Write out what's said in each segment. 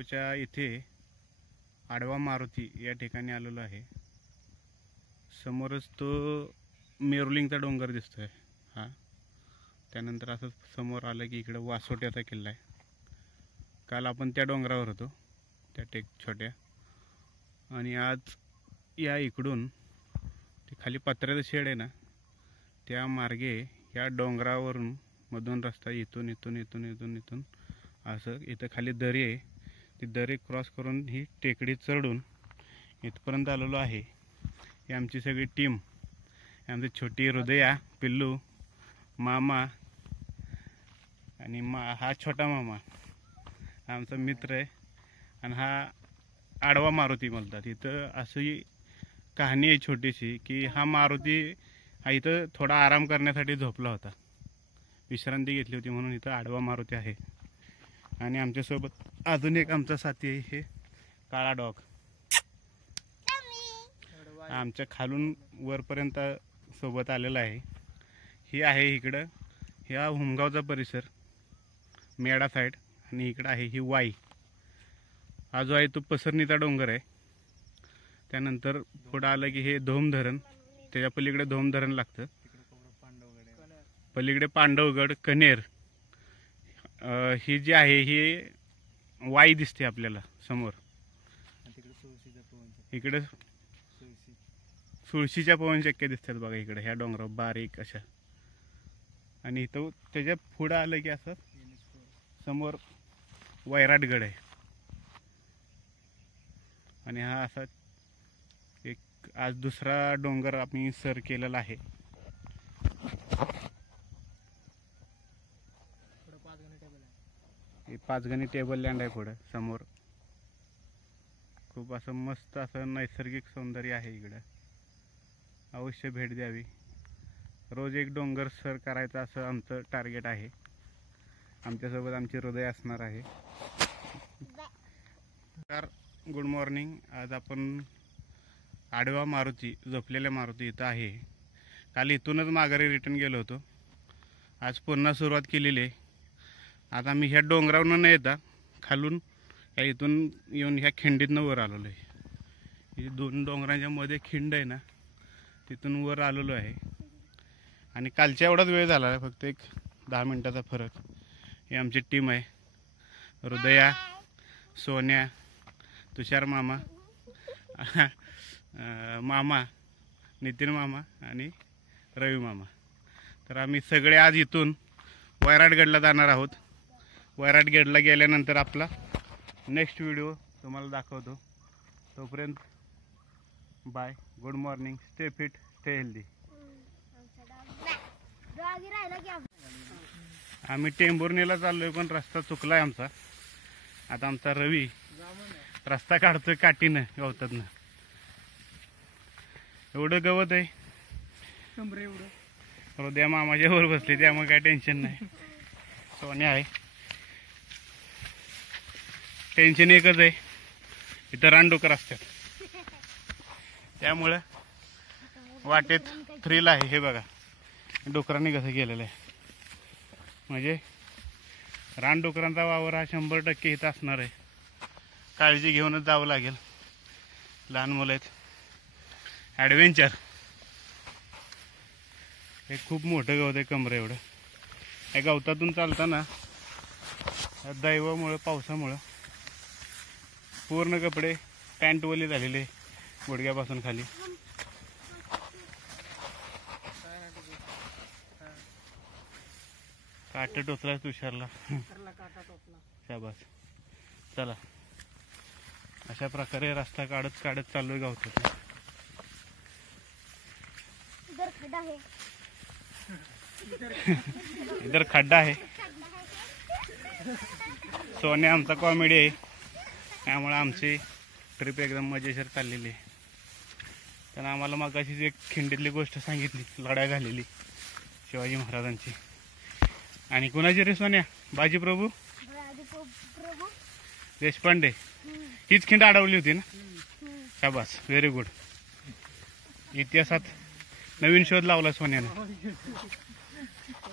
हुमगावच्या इथे आडवा मारुती या ठिकाणी आलेलो आहे। समोरच तो मेरुलिंगचा डोंगर दिसतोय हा। त्यानंतर असं समोर आलं की इकडे वासोट्याचा किल्ला आहे। काल आपण त्या डोंगरावर होतो, त्या छोट्या, आणि आज या इकडून ते खाली पत्र्याचं शेड आहे ना, त्या मार्गे या डोंगरावरून मधून रस्ता इथून असं इथं खाली दरी आहे। ती दरी क्रॉस करून ही टेकडी चढून इथपर्यंत आलेलो आहे। ही आमची सगळी टीम, आमची छोटी हृदया, पिल्लू, मामा आणि हा छोटा मामा आमचा मित्र आहे। आणि हा आडवा मारुती बोलतात। इथं अशी कहाणी आहे छोटीशी की हा मारुती हा इथं थोडा आराम करण्यासाठी झोपला होता, विश्रांती घेतली होती, म्हणून इथं आडवा मारुती आहे। आणि आमच्यासोबत अजून एक आमचा साथी आहे, हे काळा डॉग। आमच्या खालून वरपर्यंत सोबत आलेला आहे। ही आहे इकडं, ह्या हुमगावचा परिसर, मेडा साईड, आणि इकडं आहे ही वाई। हा जो आहे तो पसरणीचा डोंगर आहे। त्यानंतर पुढं आलं की हे धोम धरण, त्याच्या पलीकडे धोम धरण लागतं, पलीकडे पांडवगड, कनेर। ही जी आहे ही वाई दिसते आपल्याला समोर। इकडे सुळशीच्या पवनचक्क्या दिसतात बघा इकडे ह्या डोंगरावर बारीक अशा। आणि इथं त्याच्या पुढं आलं की असं समोर वैराटगड आहे। आणि हा असा एक आज दुसरा डोंगर आम्ही सर केलेला आहे। हे पाचगणी टेबल लँड आहे पुढे समोर। खूप असं मस्त असं नैसर्गिक सौंदर्य आहे इकडं, अवश्य भेट द्यावी। रोज एक डोंगर सर करायचं असं आमचं टार्गेट आहे। आमच्यासोबत आमची हृदय असणार आहे। Good morning. आज आपण आडवा मारुती, झोपलेल्या मारुती इथं आहे। काल इथूनच माघारी रिटर्न गेलो होतो, आज पुन्हा सुरुवात केलेली आहे। आता आम्ही ह्या डोंगरावरून न येता खालून ह्या इथून येऊन ह्या खिंडीतनं वर आलेलो आहे। ही दोन डोंगरांच्या मध्ये खिंड आहे ना, तिथून वर आलेलो आहे। आणि कालच्या एवढाच वेळ झाला आहे, फक्त एक 10 मिनिटाचा फरक। ही आमची टीम आहे, हृदया, सोन्या, तुषार मामा, मामा, नितीन मामा आणि रवी मामा। तर आम्ही सगळे आज इथून वैराटगडला जाणार आहोत। वैराटगडला गेल्यानंतर आपला नेक्स्ट व्हिडिओ तुम्हाला दाखवतो। तोपर्यंत bye, good morning, stay fit, stay healthy. आम्ही टेंभुर्णीला चाललोय, पण रस्ता चुकलाय आमचा। आता आमचा रवी रस्ता काढतोय काठीनं, गवतातनं। एवढं गवत आहे, हृदया मामाच्या वर बसले, त्यामुळे काय टेन्शन नाही। सोन्या आहे, टेन्शन एकच आहे, इथं रानडुकर असतात, त्यामुळं वाटेत थ्रिल आहे। हे बघा डुकरांनी कसं केलेलं आहे, म्हणजे रानडुकरांचा वावर हा 100% इथं असणार आहे। काळजी घेऊनच जावं लागेल, लहान मुलं आहेत, ॲडव्हेंचर। हे खूप मोठं गवत आहे, कमरे एवढं। या गवतातून चालताना दैवामुळं, पावसामुळं पूर्ण कपडे, पॅन्ट ओली झालेले गुडघ्यापासून खाली। काट टोचला तुषारला, शाबास। चला, अशा प्रकारे रस्ता काढत काढत चाललोय गवतात। इधर खड्डा आहे। सोन्या आमचा कॉमेडी आहे, त्यामुळे आमची ट्रिप एकदम मजेशीर चाललेली आहे। त्यानं आम्हाला मगाशीच एक खिंडीतली गोष्ट सांगितली, लढाई झालेली शिवाजी महाराजांची। आणि कुणाची रे सोन्या? बाजीप्रभू देशपांडे, हीच खिंड अडवली होती ना? शाबास, व्हेरी गुड। इतिहासात नवीन शोध लावला सोन्याने,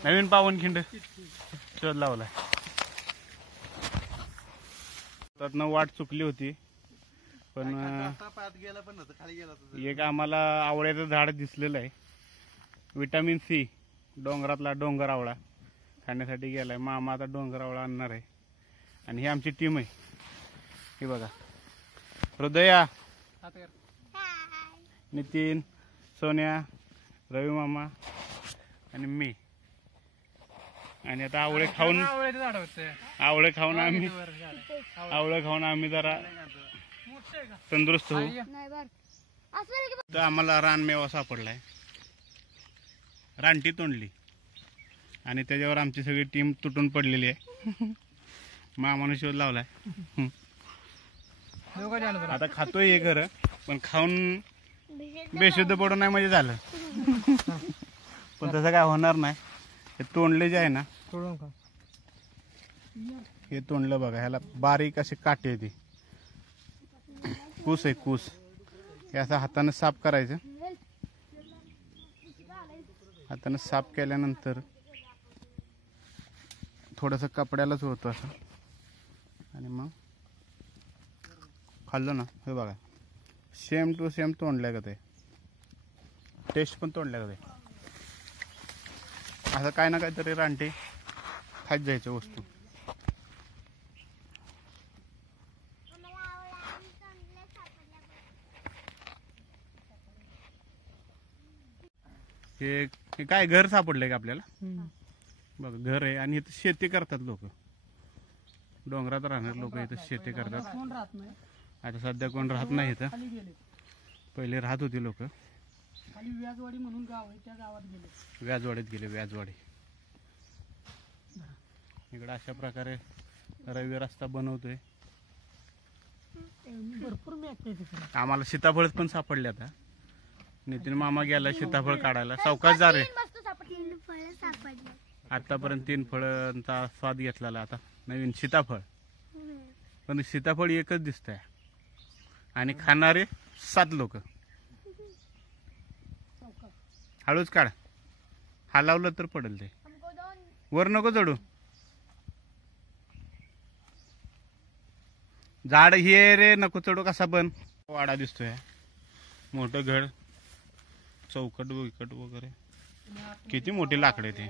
नवीन पावनखिंड शोध लावला। त्यातनं वाट चुकली होती, पण एक आम्हाला आवळ्याचं झाड दिसलेलं आहे. विटॅमिन सी डोंगरातला डोंगर आवळा खाण्यासाठी गेलाय. मामा आता डोंगर आवळा आणणार आहे. आणि ही आमची टीम आहे. हे बघा, हृदया, नितीन, सोन्या, रवी मामा आणि मी. आणि आता आवळे खाऊन आम्ही जरा तंदुरुस्त होऊ. तर आम्हाला रानमेवा सापडलाय, रानटी तोंडली, आणि त्याच्यावर आमची सगळी टीम तुटून पडलेली आहे. मामाने शोध लावलाय. आता खातोय हे खरं, पण खाऊन बेशुद्ध पडून नाही म्हणजे झालं. पण तसं काय होणार नाही. हे तोंडले जे आहे ना, हे तोंडलं बघा, ह्याला बारीक असे काटे येते. कूस आहे कूस. हे असं हाताने साफ करायचं. हाताने साफ केल्यानंतर थोडंसं कपड्यालाच होतं असं, आणि मग खाल्लं ना, हे बघा सेम टू सेम तोंडल्या का ते, टेस्ट पण तोंडल्या का ते. असं काय ना काहीतरी रानटी खात जायच्या वस्तू. हे काय घर सापडलंय का आपल्याला? बघा घर आहे, आणि इथं शेती करतात लोक. डोंगरात राहणार लोक इथं शेती करतात. आता सध्या कोण राहत नाही इथं. पहिले राहत होती लोक. व्याजवाडी म्हणून गाव आहे, त्या गावात गेले. व्याजवाडीत गेले. व्याजवाडी. इकडे अशा प्रकारे रवी रस्ता बनवतोय. भरपूर आम्हाला सीताफळ पण सापडले. आता नितीन मामा गेला सीताफळ काढायला. सावकाश जा रे. आतापर्यंत 3 फळांचा स्वाद घेतलेला. आता नवीन सीताफळ. पण सीताफळ एकच दिसतंय, आणि खाणारे 7 लोक. हळूच काढ, हलावलं तर पडेल ते. वर नको चढू. झाड हे रे, नको चढू. कसा पण वाडा दिसतोय, मोठं घर, चौकट विकट वगैरे. किती मोठी लाकडे ते.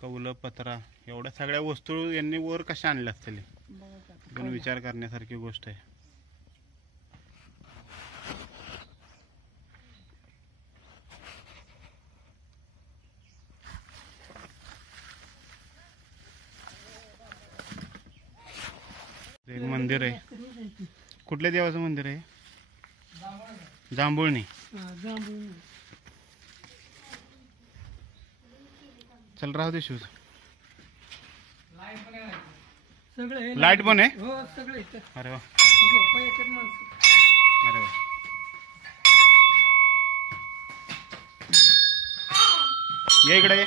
कौलं, पत्रा, एवढ्या सगळ्या वस्तू यांनी वर कशा आणल्या असतील, पण विचार करण्यासारखी गोष्ट आहे. एक मंदिर आहे. कुठल्या देवाचं मंदिर आहे? जांभुळणी. चल राहू दे शूज. लाईट पण आहे. अरे वा, अरे वा. ये इकडे.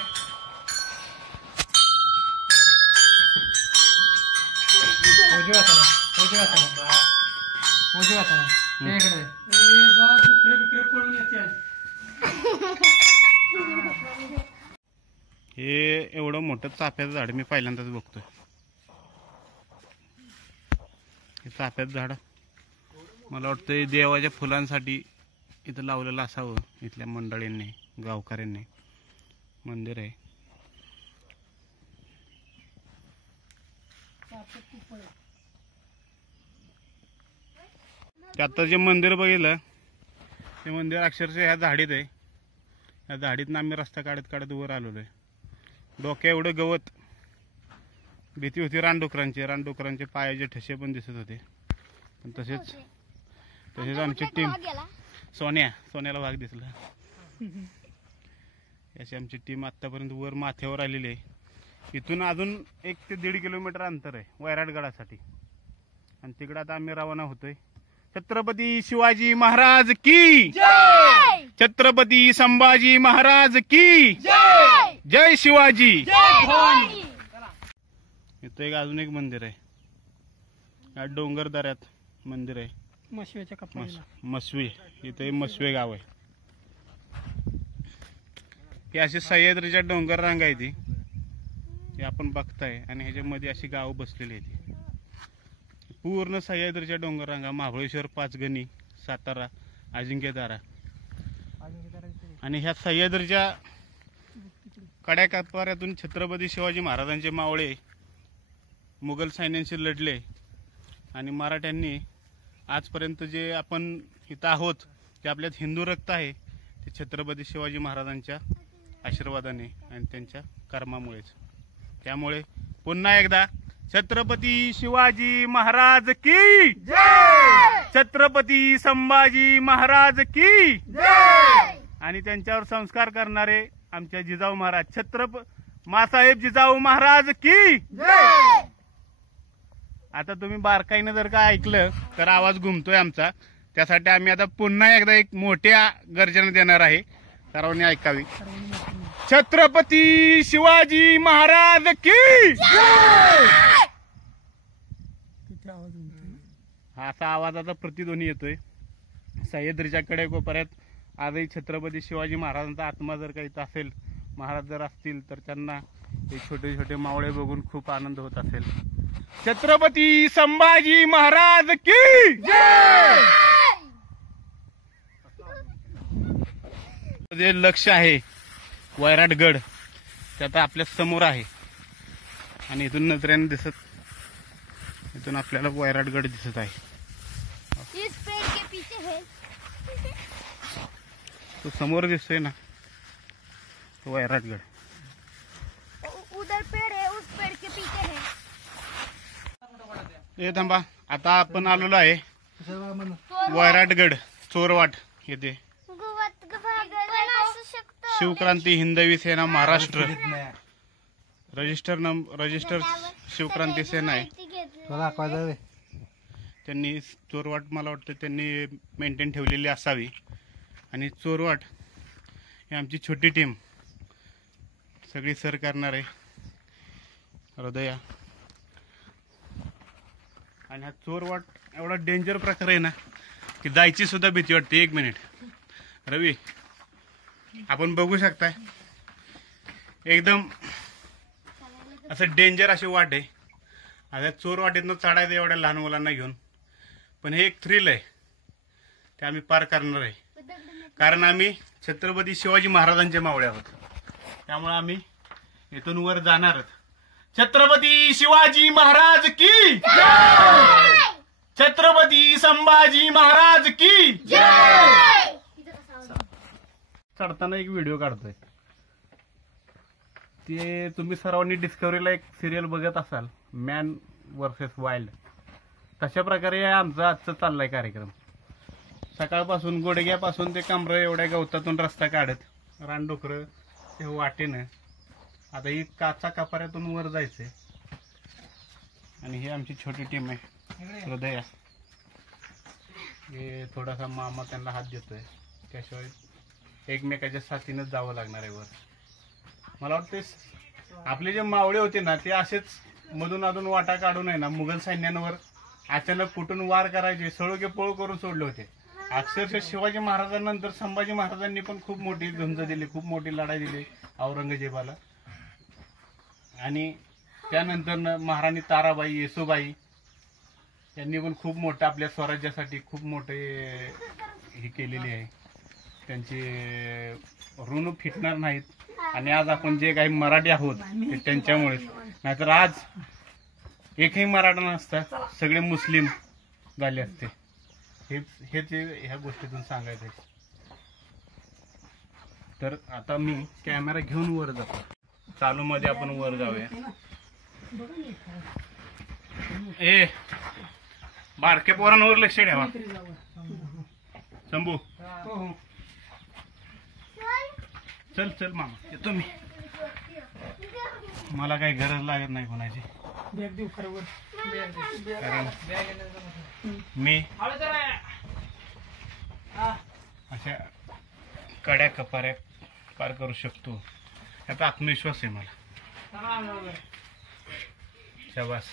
हे एवढं मोठं चाफ्याचं झाड मी पहिल्यांदाच बघतोय. हे चाफ्याचं झाड मला वाटतं देवाच्या फुलांसाठी इथं लावलेलं असावं. इथल्या मंडळींनी, गावकऱ्यांनी. मंदिर आहे. आता जे मंदिर बघितलं, ते मंदिर अक्षरशः ह्या झाडीत आहे. या झाडीतनं आम्ही रस्ता काढत काढत वर आलेलो आहे. डोक्या एवढं गवत. भीती होती रानडुकरांची. रानडुकरांचे पायाचे ठसे पण दिसत होते. पण तसेच आमची टीम. सोन्याला वाघ दिसला. अशी आमची टीम आतापर्यंत वर माथ्यावर आलेली आहे. इथून अजून 1 ते 1.5 किलोमीटर अंतर आहे वैराटगडासाठी. आणि तिकडे आता आम्ही रवाना होतोय. छत्रपती शिवाजी महाराज की जय. छत्रपती संभाजी महाराज की जय. जय शिवाजी. इथं अजून एक मंदिर आहे. या डोंगर दऱ्यात मंदिर आहे. मसवी. इथे मसवे गाव आहे. ही अशी सह्याद्रीच्या डोंगर रांग आहे ती आपण बघताय आणि ह्याच्यामध्ये अशी गावं बसलेली आहे ती पूर्ण सह्याद्रीच्या डोंगर रांगा महाबळेश्वर, पाचगणी, सातारा, अजिंक्यतारा आणि ह्या सह्याद्रीच्या कड्याकापाऱ्यातून छत्रपती शिवाजी महाराजांचे मावळे मुघल सैन्यांशी लढले आणि मराठ्यांनी आजपर्यंत जे आपण इथं आहोत ते आपल्यात हिंदू रक्त आहे ते छत्रपती शिवाजी महाराजांच्या आशीर्वादाने आणि त्यांच्या कर्मामुळेच. त्यामुळे पुन्हा एकदा छत्रपती शिवाजी महाराज की जय, छत्रपती संभाजी महाराज की जय आणि त्यांच्यावर संस्कार करणारे आमच्या जिजाऊ महाराज मासाहेब जिजाऊ महाराज की जय. आता तुम्ही बारकाईने जर का ऐकलं तर आवाज घुमतोय आमचा, त्यासाठी आम्ही आता पुन्हा एकदा एक मोठ्या गर्जना देणार आहे, सर्वांनी ऐकावी. छत्रपती शिवाजी महाराज की जय. हा असा आवाजाचा प्रतिध्वनी येतोय सह्याद्रीच्या कडेकोपऱ्यात. आजही छत्रपती शिवाजी महाराजांचा आत्मा जर काही असेल, महाराज जर असतील तर त्यांना हे छोटे छोटे मावळे बघून खूप आनंद होत असेल. छत्रपती संभाजी महाराज की जय. जे लक्ष आहे वैराटगड ते आता आपल्या समोर आहे आणि इथून नजरेने इथून आपल्याला वैराटगड दिसत आहे. इस पेड़ के पीछे है. तो समोर दिसतोय ना तो वैराटगड. उधर पेड़ है, उस पेड़ के पीछे है. हे थांबा, आता आपण आलेलो आहे वैराटगड चोरवाट येथे. शिवक्रांती हिंदवी सेना महाराष्ट्र रजिस्टर शिवक्रांती सेना आहे. त्यांनी चोरवाट मला वाटतं त्यांनी मेंटेन ठेवलेली असावी. आणि चोरवाट ही आमची छोटी टीम सगळी सर करणार आहे हृदया. आणि हा चोरवाट एवढा डेंजर प्रकार आहे ना की जायची सुद्धा भीती वाटते. एक मिनिट रवी, आपण बघू शकताय एकदम असं डेंजर अशी वाट आहे. आता चोर वाटेतनं चढायचं एवढ्या लहान मुलांना घेऊन, पण हे एक थ्रिल आहे ते आम्ही पार करणार आहे. कारण आम्ही छत्रपती शिवाजी महाराजांचे मावळे आहोत, त्यामुळे आम्ही इथून वर जाणारच. छत्रपती शिवाजी महाराज की जय, छत्रपती संभाजी महाराज की जय. चढताना एक व्हिडिओ काढतोय ते तुम्ही सर्वांनी डिस्कव्हरीला एक सिरियल बघत असाल, मॅन वर्सेस वाईल्ड. तशा प्रकारे आमचा आजचा चाललाय कार्यक्रम. सकाळपासून गोडग्यापासून ते कमर एवढ्या गवतातून रस्ता काढत रानडुकरं ते वाटेनं आता ही काचा कपाऱ्यातून वर जायचंय. आणि ही आमची छोटी टीम आहे हृदया. हे थोडासा मामा त्यांना हात देतोय, त्याशिवाय एकमेकाच्या साथीनंच जावं लागणार आहे वर. मला वाटते आपले जे मावळे होते ना ते असेच मधून अधून वाटा काढून आहे ना मुघल सैन्यांवर अचानक कुठून वार करायचे, सळोके पळ करून सोडले होते. अक्षरशः शिवाजी महाराजांनंतर संभाजी महाराजांनी पण खूप मोठी झुंज दिली, खूप मोठी लढाई दिली औरंगजेबाला. आणि त्यानंतर महाराणी ताराबाई, येसुबाई यांनी पण खूप मोठं आपल्या स्वराज्यासाठी खूप मोठे हे केलेले आहे. त्यांचे ऋण फिटणार नाहीत. आणि आज आपण जे काही मराठी आहोत ते त्यांच्यामुळेच. नाहीतर आज एकही मराठा नसता, सगळे मुस्लिम झाले असते. हेच ह्या गोष्टीतून सांगायचं आहे. तर आता मी कॅमेरा घेऊन वर जातो. चालू मध्ये आपण वर जाऊया. ए बारक्या पोरांवर लक्ष ठेवा. शंभू चल चल मामा, येतो मी. मला काही गरज लागत नाही कोणाची, कारण मी अशा कड्या कपाऱ्या पार करू शकतो याचा आत्मविश्वास आहे मला. शाबास.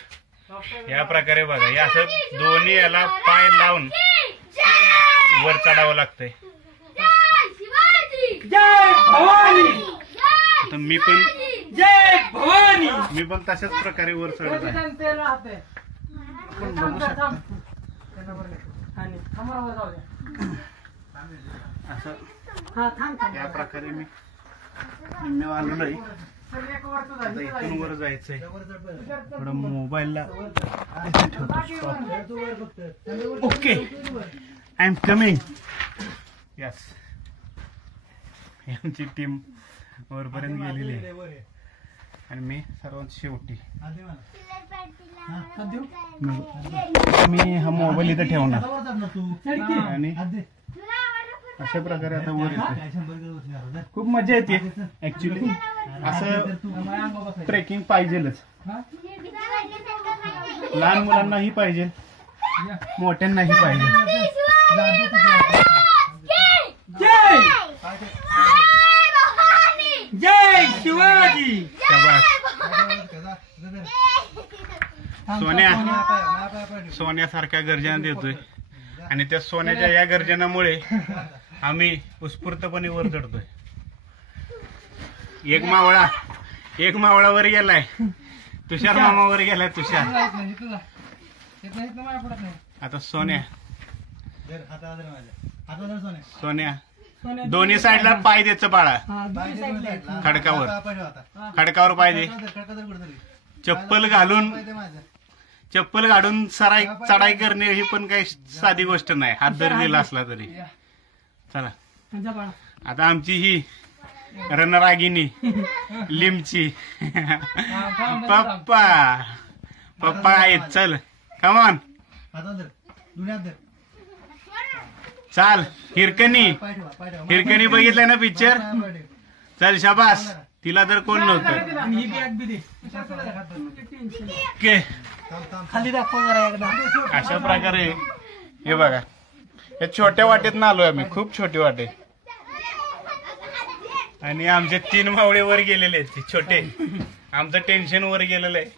या प्रकारे बघा, या असं दोन्ही याला पाय लावून वर चढावं लागतंय. जय भवानी. आता मी पण जय भवानी. मी पण तशाच प्रकारे वर चढत आहे. ते राहते. आपण बघू शकता आणि थांबा जाऊ द्या. असं हा थांब. या प्रकारे मी आलेलो आहे. आता इथून वर जायचंय. थोडं मोबाईलला okay I am coming. Yes आमची टीम वरपर्यंत गेलेली आहे आणि मी सर्वात शेवटी. मी हा मोबाईल इथं ठेवणार आणि अशा प्रकारे आता वर येतो. खूप मजा येते ऍक्च्युली. असं ट्रेकिंग पाहिजेलच. लहान मुलांनाही पाहिजे, मोठ्यांनाही पाहिजे. जय जय शिवाजी. सोन्यासारख्या गर्जना देतोय आणि त्या सोन्याच्या या गर्जनामुळे आम्ही उत्स्फूर्तपणे वर चढतोय. एक मावळा वर गेलाय. तुषार मामा वर गेलाय. तुषार आता सोन्या दोन्ही साईडला पाय द्यायचं बाळा. खडकावर पाय दे. चप्पल घालून सराई चढाई करणे ही पण काही साधी गोष्ट नाही. हात जरी दिला असला तरी. चला आता आमची ही रणरागिनी लिमची पप्पा आहेत. चल कमॉन चाल. हिरकणी बघितलाय ना पिक्चर. चल शाबास. तिला तर कोण नव्हतं. अशा प्रकारे हे बघा या छोट्या वाटेत आलोय आम्ही. खूप छोटी वाटे आणि आमचे 3 मावळे वर गेलेले आहेत. ते छोटे. आमचं टेन्शन वर गेलेलं आहे.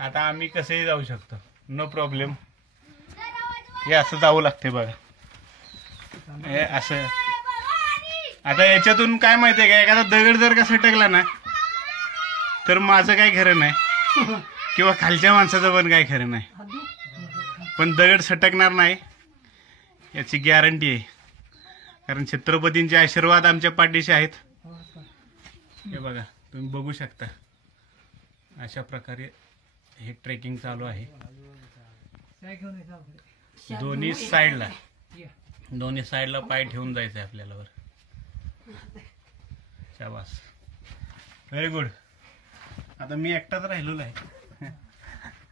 आता आम्ही कसंही जाऊ शकतो. No problem. हे असं जावं लागते बघा. हे असं. आता याच्यातून काय माहितीये का, एखादा दगड जर का सटकला ना तर माझं काय खरं नाही किंवा खालच्या माणसाचं पण काय खरं नाही. पण दगड सटकणार नाही याची गॅरंटी आहे. कारण छत्रपतींचे आशीर्वाद आमच्या पाठीशी आहेत. हे बघा तुम्ही बघू शकता. अशा प्रकारे हे ट्रेकिंग चालू आहे. दोन्ही साईडला पाय ठेवून जायचंय आपल्याला वर. शाबास. Very good. आता मी एकटाच राहिलेलो आहे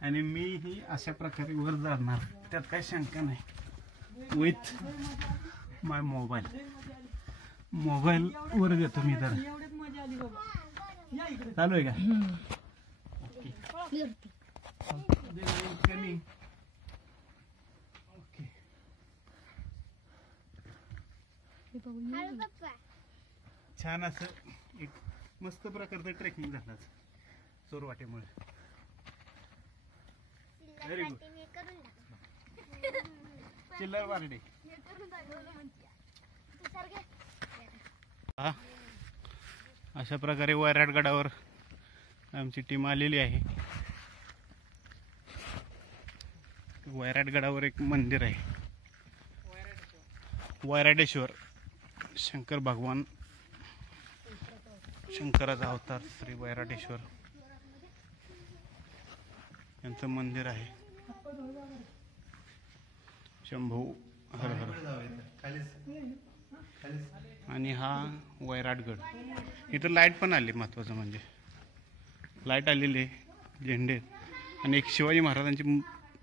आणि मी ही अशा प्रकारे वर जाणार. त्यात काही शंका नाही. विथ माय मोबाईल वर देतो मी. तर चालू आहे का? छान असं एक मस्त प्रकारचं ट्रेकिंग झालं चोरवाटेमुळे. Very good. चिल्लर वारडे. अशा प्रकारे वैराटगडावर आमची टीम आलेली आहे. वैराटगडावर एक मंदिर आहे. वैराटेश्वर. शंकर भगवान, शंकराचा अवतार श्री वैराटेश्वर यांचं मंदिर आहे. शंभू हर हर. आणि हा वैराटगड. इथं लाईट पण आली. महत्वाचं म्हणजे लाईट आलेली आहे. झेंडे आणि एक शिवाजी महाराजांची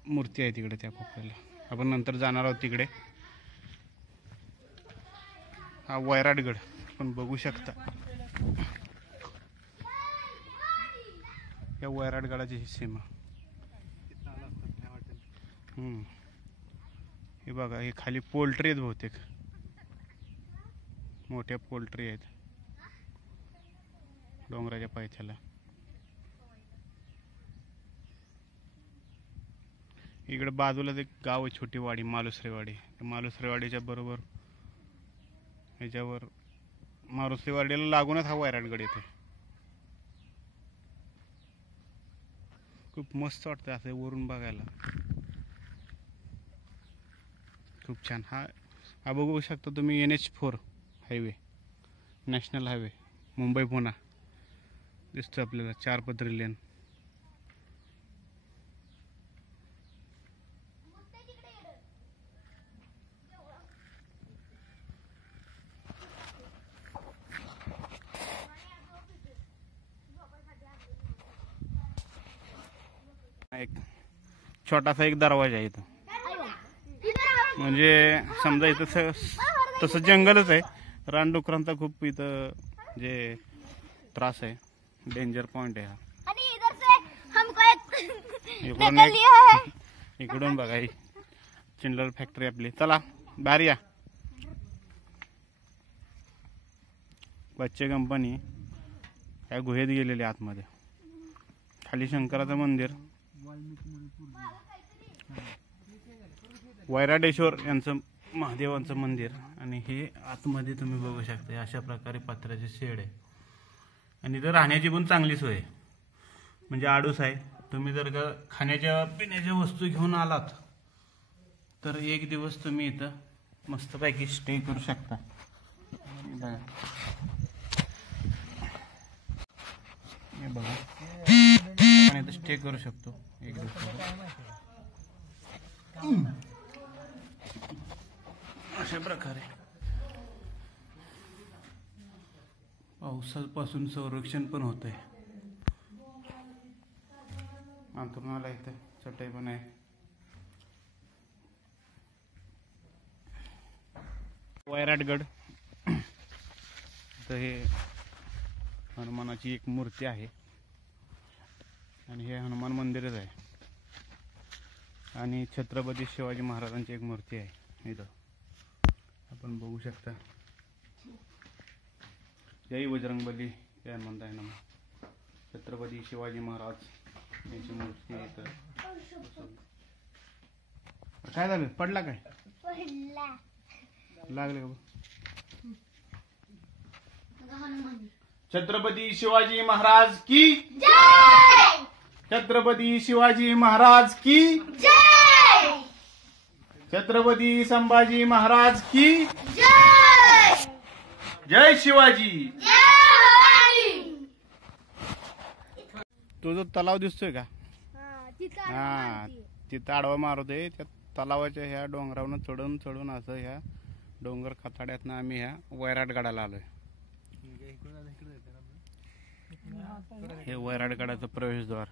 मूर्ती आहे तिकडे त्या कोपऱ्याला. आपण नंतर जाणार आहोत तिकडे. हा वैराटगड आपण बघू शकता. या वैराटगडाची ही सीमा. हे बघा हे खाली पोल्ट्री आहेत बहुतेक. मोठ्या पोल्ट्री आहेत डोंगराच्या पायथ्याला. इकडे बाजूलाच एक गाव आहे छोटी वाडी मालुसरेवाडी. मालुसरेवाडीच्या बरोबर ह्याच्यावर मारुसरेवाडीला लागूनच हा वैराटगड येते. खूप मस्त वाटतं असं वरून बघायला. खूप छान. हा बघू शकता तुम्ही NH4 highway, national highway Mumbai Pune दिसतो आपल्याला, 4 पदरी लेन. एक छोटासा एक दरवाजा आहे इथं. म्हणजे समजा इथं तसं जंगलच आहे. रानडुकरांचा खूप इथं जे त्रास आहे, डेंजर पॉइंट आहे हा. आणि इधर से हमको एक इकडून निकल लिया है. इकडून बघा ही चिंडलर फॅक्टरी आपली. चला बाहेर या. बच्चे कंपनी या गुहेत गेलेले आतमध्ये. खाली शंकराचं मंदिर, वैराडेश्वर यांचं महादेवांचं मंदिर, आणि हे आतमध्ये तुम्ही बघू शकता अशा प्रकारे पत्र्याचे शेड आहे. आणि इथं राहण्याची पण चांगली सोय आहे. म्हणजे आडूस आहे. तुम्ही जर का खाण्याच्या पिण्याच्या वस्तू घेऊन आलात तर एक दिवस तुम्ही इथं मस्तपैकी स्टे करू शकता. हे बघा, आपण इथं स्टे करू शकतो एक दिवस अशा प्रकारे. पावसापासून संरक्षण पण होत आहे. अंतरुणाला इथं चटई पण आहे. वैराटगड, तर हे हनुमानाची एक मूर्ती आहे आणि हे हनुमान मंदिरच आहे. आणि छत्रपती शिवाजी महाराजांची एक मूर्ती आहे इथं, आपण बघू शकता. जय बजरंगबली, जय हनुमंताय नमः. छत्रपती शिवाजी महाराज यांची मूर्ती आहे इथं. काय झालं, पडला काय, लागले का? छत्रपती शिवाजी महाराज की जय. छत्रपती शिवाजी महाराज की जय. छत्रपती संभाजी महाराज की जय. जय शिवाजी. तो जो तलाव दिसतोय का, हा तिथं आडवा मारतोय. त्या तलावाच्या ह्या डोंगरावरून चढून चढून असं ह्या डोंगर कथाड्यातनं आम्ही ह्या वैराटगडाला आलोय. हे वैराटगडाचं प्रवेशद्वार.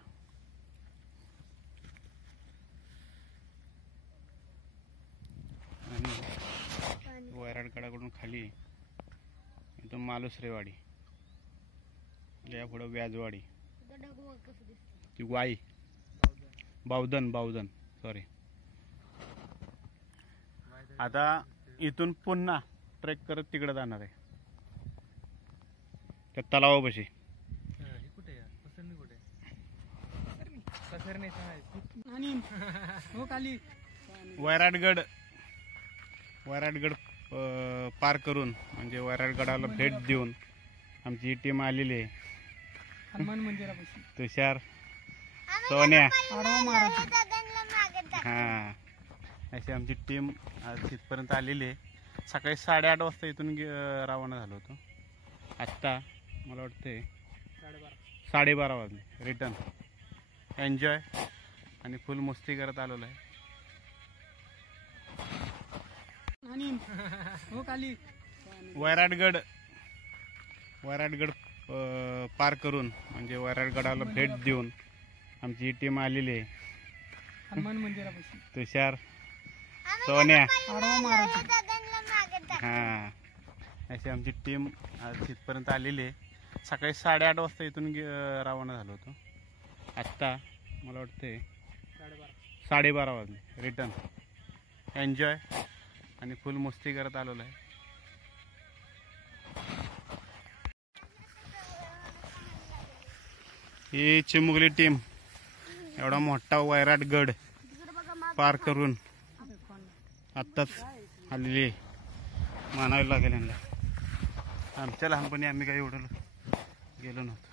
आणि वैराटगडाकडून खाली इथं मालुसरेवाडी, या पुढं व्याजवाडी, ती वाई, बावधन सॉरी. आता इथून पुन्हा ट्रेक करत तिकडे जाणार आहे त्या तलावापाशी. वैराटगड पार करून म्हणजे वैराटगडाला भेट देऊन आमची टीम आलेली आहे. हनुमान मंदिरापाशी तुषार, सोन्या, हा हा, अशी आमची टीम आज तिथपर्यंत आलेली आहे. सकाळी 8:30 वाजता इथून रवाना झालो होतो. आत्ता मला वाटते 12:30 वाजले. रिटर्न एन्जॉय आणि फुल मस्ती करत आलेलो आहे. वैराटगड पार करून म्हणजे वैराटगडाला भेट देऊन आमची टीम आलेली आहे. हनुमान मंदिरापाशी तुषार, सोन्या, हा, अशी आमची टीम आज तिथपर्यंत आलेली आहे. सकाळी 8:30 वाजता इथून रवाना झालो होतो. आत्ता मला वाटते 12:30 वाजले. रिटर्न एन्जॉय आणि फुल मस्ती करत आलेलो आहे. ही चिमुकली टीम एवढा मोठा वैराटगड पार करून आत्ताच आलेली आहे. मानावी लागेल यांना. आमच्या लहानपणी आम्ही काही एवढं गेलो नव्हतो.